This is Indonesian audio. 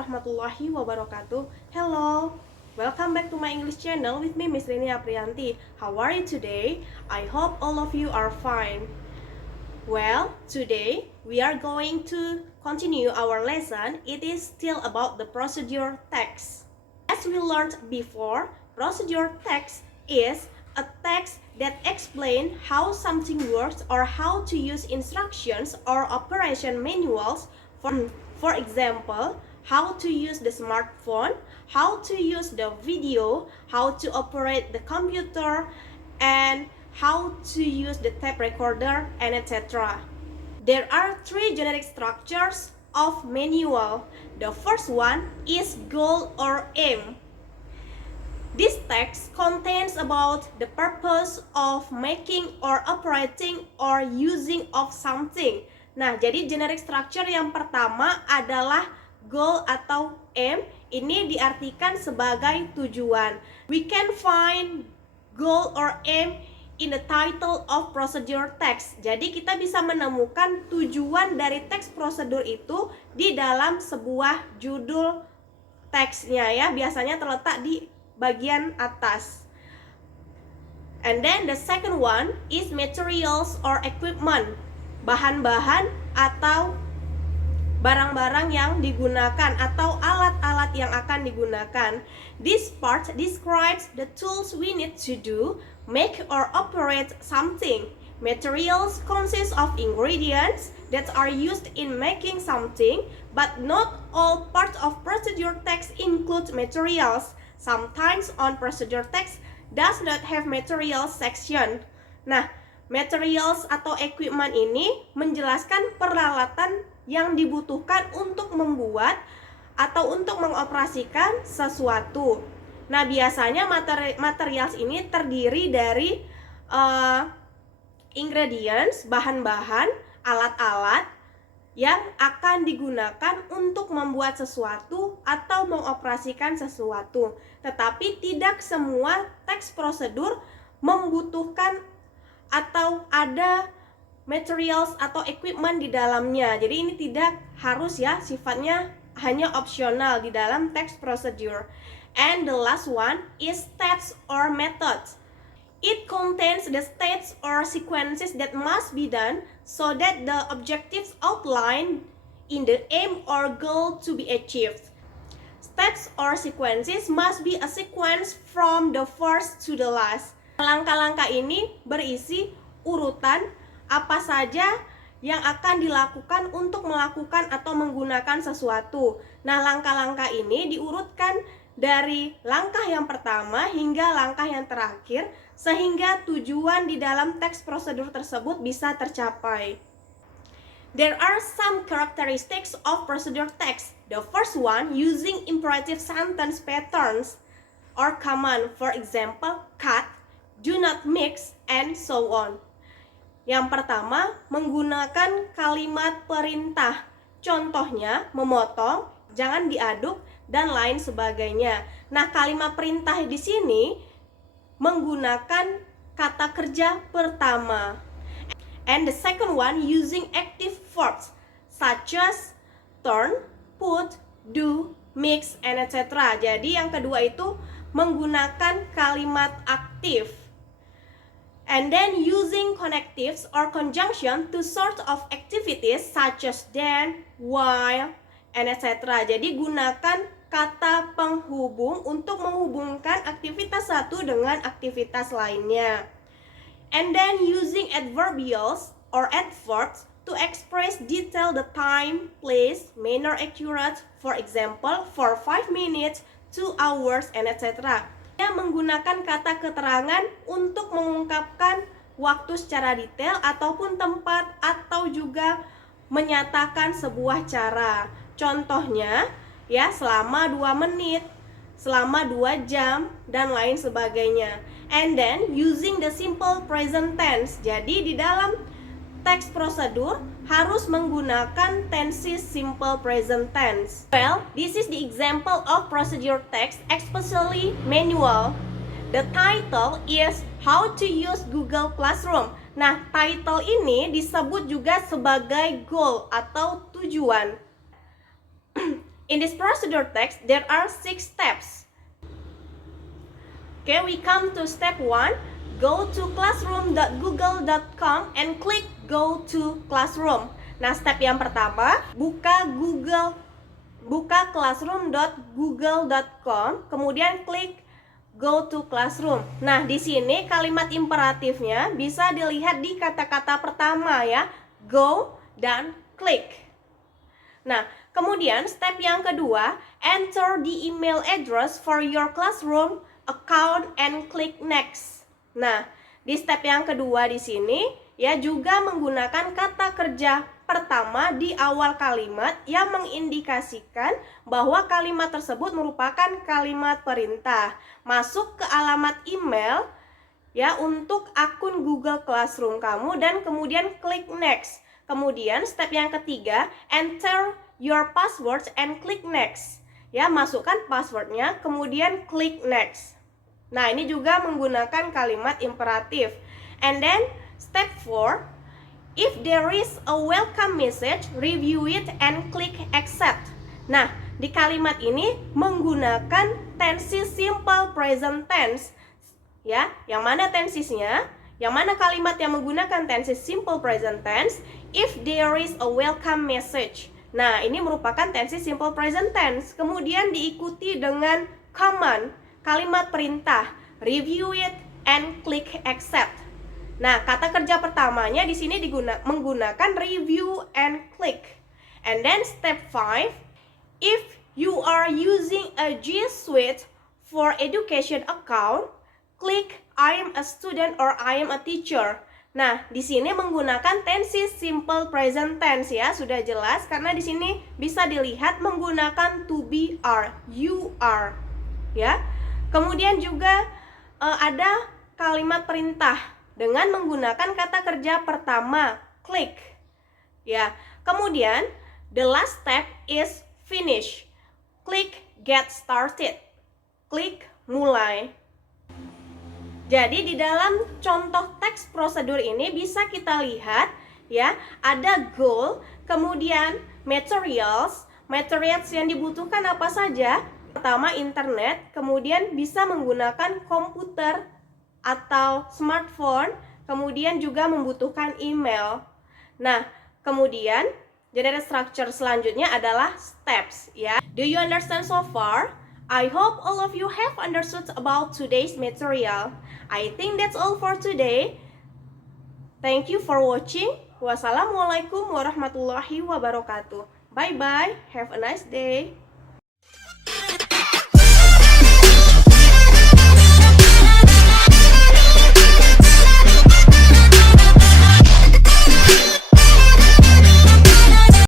warahmatullahi wabarakatuh. Hello, welcome back to my English channel with me, Miss Rini Aprianti. How are you today? I hope all of you are fine. Well, today we are going to continue our lesson. It is still about the procedure text. As we learned before, procedure text is a text that explains how something works or how to use instructions or operation manuals. For example, how to use the smartphone, how to use the video, how to operate the computer, and how to use the tape recorder, and etc. There are three generic structures of manual. The first one is goal or aim. This text contains about the purpose of making or operating or using of something. Nah, jadi generic structure yang pertama adalah goal atau aim. Ini diartikan sebagai tujuan. We can find goal or aim in the title of procedure text. Jadi kita bisa menemukan tujuan dari teks prosedur itu di dalam sebuah judul teksnya ya. Biasanya terletak di bagian atas. And then the second one is materials or equipment. Bahan-bahan atau barang-barang yang digunakan atau alat-alat yang akan digunakan. This part describes the tools we need to do, make or operate something. Materials consist of ingredients that are used in making something, but not all parts of procedure text include materials. Sometimes on procedure text does not have materials section. Nah, materials atau equipment ini menjelaskan peralatan yang dibutuhkan untuk membuat atau untuk mengoperasikan sesuatu. Nah, biasanya materials ini terdiri dari ingredients, bahan-bahan, alat-alat yang akan digunakan untuk membuat sesuatu atau mengoperasikan sesuatu. Tetapi tidak semua teks prosedur membutuhkan atau ada materials atau equipment di dalamnya. Jadi ini tidak harus ya, sifatnya hanya opsional di dalam text procedure. And the last one is steps or methods. It contains the steps or sequences that must be done so that the objectives outlined in the aim or goal to be achieved. Steps or sequences must be a sequence from the first to the last. Langkah-langkah ini berisi urutan apa saja yang akan dilakukan untuk melakukan atau menggunakan sesuatu. Nah, langkah-langkah ini diurutkan dari langkah yang pertama hingga langkah yang terakhir, sehingga tujuan di dalam teks prosedur tersebut bisa tercapai. There are some characteristics of procedure text. The first one, using imperative sentence patterns or command. For example, cut, do not mix, and so on. Yang pertama, menggunakan kalimat perintah. Contohnya, memotong, jangan diaduk, dan lain sebagainya. Nah, kalimat perintah di sini menggunakan kata kerja pertama. And the second one, using active verbs such as turn, put, do, mix, and etc. Jadi yang kedua itu menggunakan kalimat aktif. And then using connectives or conjunction to sort of activities such as then, while, and etc. Jadi gunakan kata penghubung untuk menghubungkan aktivitas satu dengan aktivitas lainnya. And then using adverbials or adverbs to express detail the time, place, manner accurate. For example, for 5 minutes, 2 hours, and etc. Menggunakan kata keterangan untuk mengungkapkan waktu secara detail ataupun tempat atau juga menyatakan sebuah cara. Contohnya ya, selama 2 menit, selama 2 jam, dan lain sebagainya. And then using the simple present tense. Jadi di dalam teks prosedur harus menggunakan tenses simple present tense. Well, this is the example of procedure text, especially manual. The title is How to Use Google Classroom. Nah, title ini disebut juga sebagai goal atau tujuan. In this procedure text, there are 6 steps. Okay, we come to step 1. Go to classroom.google.com and click Go to Classroom. Nah, step yang pertama, buka classroom.google.com, kemudian klik Go to Classroom. Nah, di sini kalimat imperatifnya bisa dilihat di kata-kata pertama ya, go dan click. Nah, kemudian step yang kedua, enter the email address for your classroom account and click next. Nah, di step yang kedua di sini ya juga menggunakan kata kerja pertama di awal kalimat yang mengindikasikan bahwa kalimat tersebut merupakan kalimat perintah. Masuk ke alamat email ya untuk akun Google Classroom kamu dan kemudian klik next. Kemudian step yang ketiga, enter your passwords and click next. Ya, masukkan passwordnya, kemudian klik next. Nah, ini juga menggunakan kalimat imperatif. And then step 4, if there is a welcome message, review it and click accept. Nah, di kalimat ini menggunakan tensi simple present tense. Ya, yang mana tensisnya? Yang mana kalimat yang menggunakan tensi simple present tense? If there is a welcome message. Nah, ini merupakan tensi simple present tense. Kemudian diikuti dengan command, kalimat perintah, review it and click accept. Nah, kata kerja pertamanya di sini menggunakan review and click. And then step 5, if you are using a G Suite for education account, klik I am a student or I am a teacher. Nah, di sini menggunakan tensi simple present tense ya, sudah jelas karena di sini bisa dilihat menggunakan to be are, you are. Ya. Kemudian juga ada kalimat perintah dengan menggunakan kata kerja pertama, klik. Ya. Kemudian the last step is finish. Klik get started. Klik mulai. Jadi di dalam contoh teks prosedur ini bisa kita lihat ya, ada goal, kemudian materials yang dibutuhkan apa saja? Pertama internet, kemudian bisa menggunakan komputer atau smartphone, kemudian juga membutuhkan email. Nah, kemudian jadi structure selanjutnya adalah steps ya. Do you understand so far? I hope all of you have understood about today's material. I think that's all for today. Thank you for watching. Wassalamualaikum warahmatullahi wabarakatuh. Bye bye. Have a nice day.